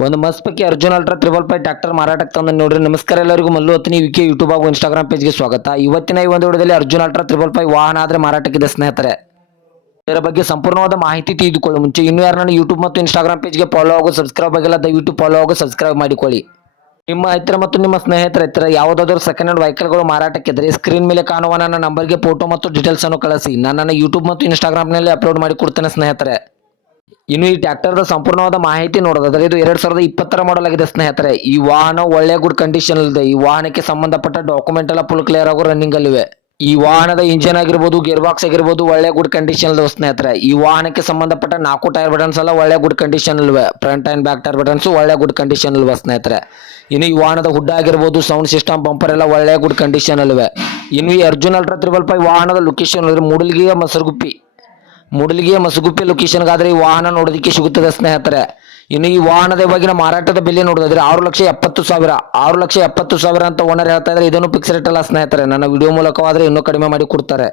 ಒಂದು ಮಸ್ತ್ ಪೈಕಿ ಅರ್ಜುನ್ ಅಲ್ಟ್ರಾ 555 ಟ್ರ್ಯಾಕ್ಟರ್ ಮಾರಾಟಕ್ಕೆ ತಂದು ನೋಡ್ರಿ. ನಮಸ್ಕಾರ ಎಲ್ಲರಿಗೂ, ಮಲ್ಲು ಹತ್ತಿನಿ ವಿಕೆ ಯೂಟ್ಯೂಬ್ ಹಾಗೂ ಇನ್ಸ್ಟಾಗ್ರಾಮ್ ಪೇಜ್ಗೆ ಸ್ವಾಗತ. ಇವತ್ತಿನ ಈ ಒಂದು ವಿಡಿಯೋದಲ್ಲಿ ಅರ್ಜುನ್ ಅಲ್ಟ್ರಾ 555 ವಾಹನ ಆದರೆ ಮಾರಾಟಕ್ಕಿದೆ ಸ್ನೇಹಿತರೆ. ಇದರ ಬಗ್ಗೆ ಸಂಪೂರ್ಣವಾದ ಮಾಹಿತಿ ತಿಳಿದುಕೊಳ್ಳಿ ಮುಂಚೆ ಇನ್ನೂ ಯಾರು ನನ್ನ ಯೂಟ್ಯೂಬ್ ಮತ್ತು ಇನ್ಸ್ಟಾಗ್ರಾಮ್ ಪೇಜ್ಗೆ ಫಾಲೋ ಆಗೋ ಸಬ್ಸ್ಕ್ರೈಬ್ ಆಗಿಲ್ಲ, ದಯವಿಟ್ಟು ಫಾಲೋ ಆಗೋ ಸಬ್ಸ್ಕ್ರೈಬ್ ಮಾಡಿಕೊಳ್ಳಿ. ನಿಮ್ಮ ಹತ್ತಿರ ಮತ್ತು ನಿಮ್ಮ ಸ್ನೇಹಿತರ ಹತ್ತಿರ ಯಾವುದಾದರೂ ಸೆಕೆಂಡ್ ಹ್ಯಾಂಡ್ ವೆಹಿಕಲ್ಗಳು ಮಾರಾಟಕ್ಕಿದ್ದರೆ ಸ್ಕ್ರೀನ್ ಮೇಲೆ ಕಾಣುವ ನನ್ನ ನಂಬರ್ಗೆ ಫೋಟೋ ಮತ್ತು ಡೀಟೇಲ್ಸ್ ಅನ್ನು ಕಳಿಸಿ. ನಾನು ನನ್ನ ಯೂಟ್ಯೂಬ್ ಮತ್ತು ಇನ್ಸ್ಟಾಗ್ರಾಮ್ನಲ್ಲಿ ಅಪ್ಲೋಡ್ ಮಾಡಿ ಕೊಡ್ತೇನೆ ಸ್ನೇಹಿತರೆ. ಇನ್ನು ಈ ಟ್ರ್ಯಾಕ್ಟರ್ದ ಸಂಪೂರ್ಣವಾದ ಮಾಹಿತಿ ನೋಡೋದಾದ್ರೆ ಇದು 2020 ಮಾಡಲ್ ಆಗಿದೆ ಸ್ನೇಹಿತರೆ. ಈ ವಾಹನ ಒಳ್ಳೆ ಗುಡ್ ಕಂಡೀಷನ್ ಇದೆ. ಈ ವಾಹನಕ್ಕೆ ಸಂಬಂಧಪಟ್ಟ ಡಾಕ್ಯುಮೆಂಟ್ ಎಲ್ಲ ಫುಲ್ ಕ್ಲಿಯರ್ ಆಗೋ ರನ್ನಿಂಗ್ ಅಲ್ಲಿವೆ. ಈ ವಾಹನದ ಇಂಜಿನ್ ಆಗಿರ್ಬೋದು, ಗೇರ್ ಬಾಕ್ಸ್ ಆಗಿರ್ಬೋದು ಒಳ್ಳೆ ಗುಡ್ ಕಂಡೀಷನ್ ಇದೆ ಸ್ನೇಹಿತರೆ. ಈ ವಾಹನಕ್ಕೆ ಸಂಬಂಧಪಟ್ಟ 4 ಟೈರ್ ಬಟನ್ಸ್ ಎಲ್ಲ ಒಳ್ಳೆ ಗುಡ್ ಕಂಡೀಷನ್ ಇಲ್ವೆ. Front and back tyre buttons ಒಳ್ಳೆ ಗುಡ್ ಕಂಡೀಷನ್ ಇಲ್ವೆ ಸ್ನೇಹಿತರೆ. ಇನ್ನು ಈ ವಾಹನದ ಹುಡ್ ಆಗಿರ್ಬೋದು, ಸೌಂಡ್ ಸಿಸ್ಟಮ್, ಬಂಪರ್ ಎಲ್ಲ ಒಳ್ಳೆ ಗುಡ್ ಕಂಡೀಷನ್ ಅಲ್ವೆ. ಇನ್ನು ಈ ಅರ್ಜುನ್ ಅಲ್ಟ್ರಾ 555 ವಾಹನದ ಲೊಕೇಶನ್ ಮೂಡಲಗಿಯ ಮಸಗುಪ್ಪಿ ಲೊಕೇಶನ್ಗಾದ್ರೆ ಈ ವಾಹನ ನೋಡೋದಕ್ಕೆ ಸಿಗುತ್ತದೆ ಸ್ನೇಹಿತರೆ. ಇನ್ನು ಈ ವಾಹನದ ಇವಾಗಿನ ಮಾರಾಟದ ಬೆಲೆ ನೋಡೋದಾದ್ರೆ 6,70,000 6,70,000 ಅಂತ ಓನರ್ ಹೇಳ್ತಾ ಇದ್ರೆ ಇದನ್ನು ಫಿಕ್ಸ್ ರೇಟ್ ಅಲ್ಲ ಸ್ನೇಹಿತರೆ. ನನ್ನ ವಿಡಿಯೋ ಮೂಲಕವಾದ್ರೆ ಇನ್ನೂ ಕಡಿಮೆ ಮಾಡಿ ಕೊಡ್ತಾರೆ.